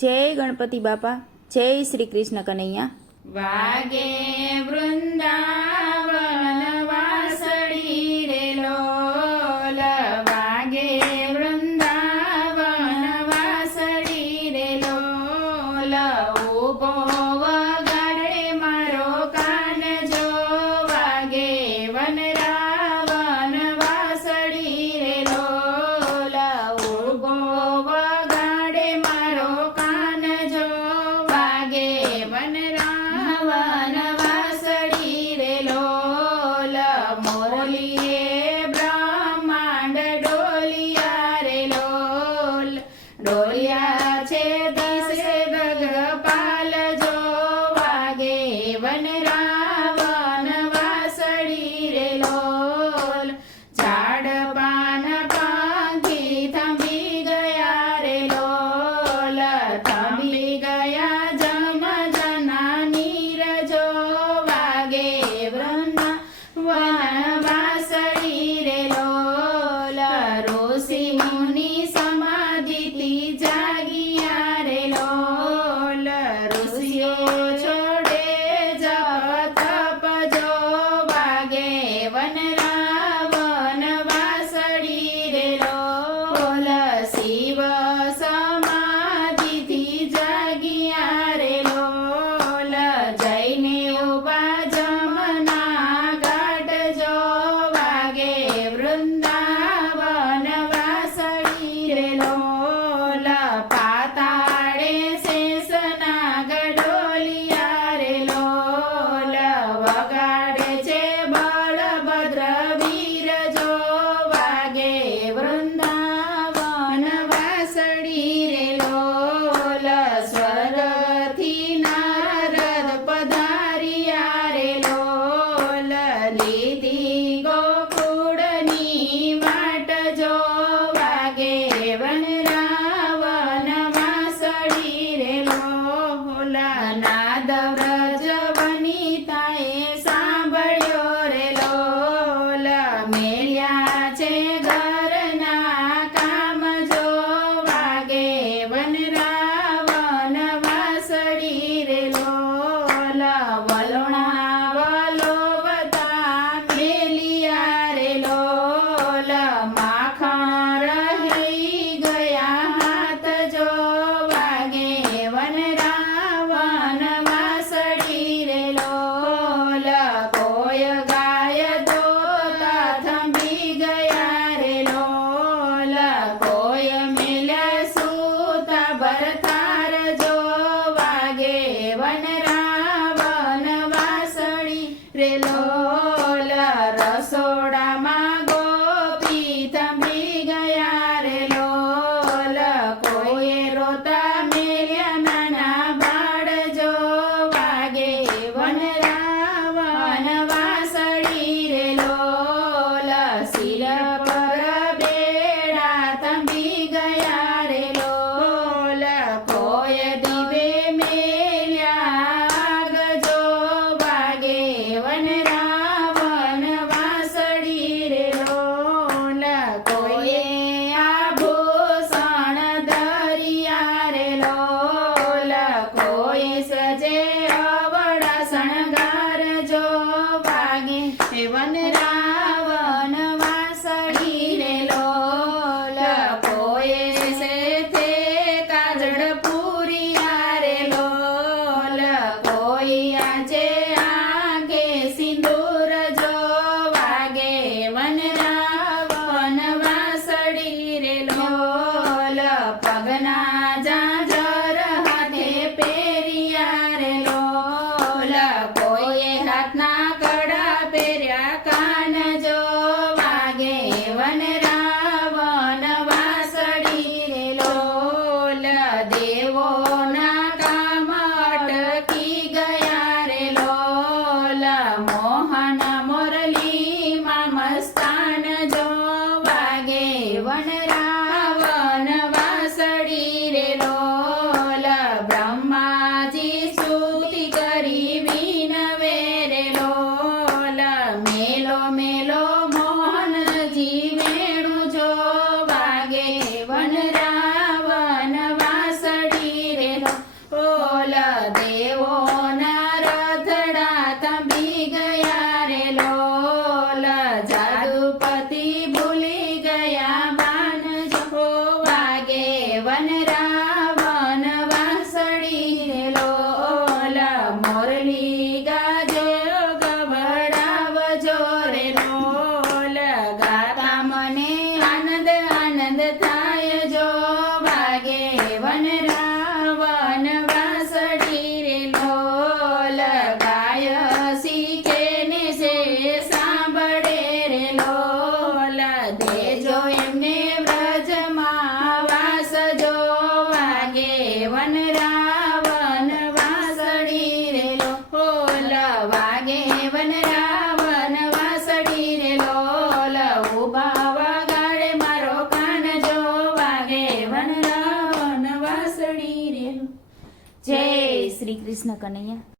જય ગણપતિ બાપા, જય શ્રી કૃષ્ણ કનૈયા. વાગે વૃંદાવન વાસળી રે લોલ, વાગે વૃંદાવન વાસળી રે લોલ. ઊભો વગાડે મારો કાન જો, વાગે વનરાવન વાસળી રે લોલ. ઊભો વગાડે મારો કાન જો, વાગે વનરાવન વાસળી રે લોલ. મોરલીએ બ્રહ્માંડ ડોલિયા રે લોલ, ડોલિયા છે દસે દગપાલ જો, વાગે વનરાવન વાસળી રે લોલ. ઝાડ પાન પાંખી થંભી ગયા રે લોલ, થંભી ગયા જમ જના નીરજો, વાગે વૃંદાવન વાસળી રે લોલ. ઋષિ મુનિ સમાધિથી જાગિયા રે લોલ, ઋષિઓ છોડે જપ તપ જો, વાગે વનરાવન વાસળી રે લોલ. શિવ સમાધિથી જાગિયા રે લોલ, જઈને ઉભા જમના ઘાટ જો, વાગે વૃંદાવન વાસળી રે લોલ. પાતાળે શેષના ગડોલિયા રે લોલ, વગાડે છે બળભદ્ર વીર જો, વાગે વૃંદાવન વાસળી રે લોલ. સ્વરથી નારદ પધાર્યા રે લોલ, લીધી ગોકુળની વાટ જો, વાગે વનરાવન વાસળી રે લોલ. નાદ વ્રજ વનિતાએ સાંભળ્યો રે લોલ, મેલ્યા છે ઘરના કામ જો, વાગે વનરાવન વાસળી રે લોલ. વલોણા વલોવતા મેલિયા રે લોલ, માખણ રહી ગયા હાથ જો, વાગે વનરાવન વાસળી રે લોલ. કોઈ ગાય દોતા થંભી ગયા રે લોલ, કોઈ મેલ્યા સૂતા ભરતાર જો, વાગે વનરાવન વાસળી રે લોલ. રસોડામાં ગોપી થંભી ગયા રે લોલ, કોઈએ રોતા મેલ્યા નાના બાળ જો, વાગે વનરાવન વાસળી રે લોલ. શિર પર બેડા થંભી ગયા રે લોલ, કોઈ દીવે મેલ્યા આગ જો, વાગે વનરાવન વાસળી રે લોલ. કોઈએ આભૂષણ ધર્યા રે લોલ, કોઈ સજે અવળા શણગાર જો, વાગે વનરાવન વાસળી રે લોલ. કોઈ સેથે કાજળ પૂરિયા રે લોલ, કોઈ આજે આગે સિંદૂર જો, વાગે વનરાવન વાસળી રે લોલ. પગના જાજર હાથે પહેર્યા રે લોલ, કોઈએ હાથના કડા પહેર્યા કાન જો, વાગે વનરાવન વાસળી રે લોલ. દેવોના કામ અટકી ગયા રે લોલ, મોહન મોરલીમાં મસ્તાન વાસળી રે જય શ્રી કૃષ્ણ કનૈયા.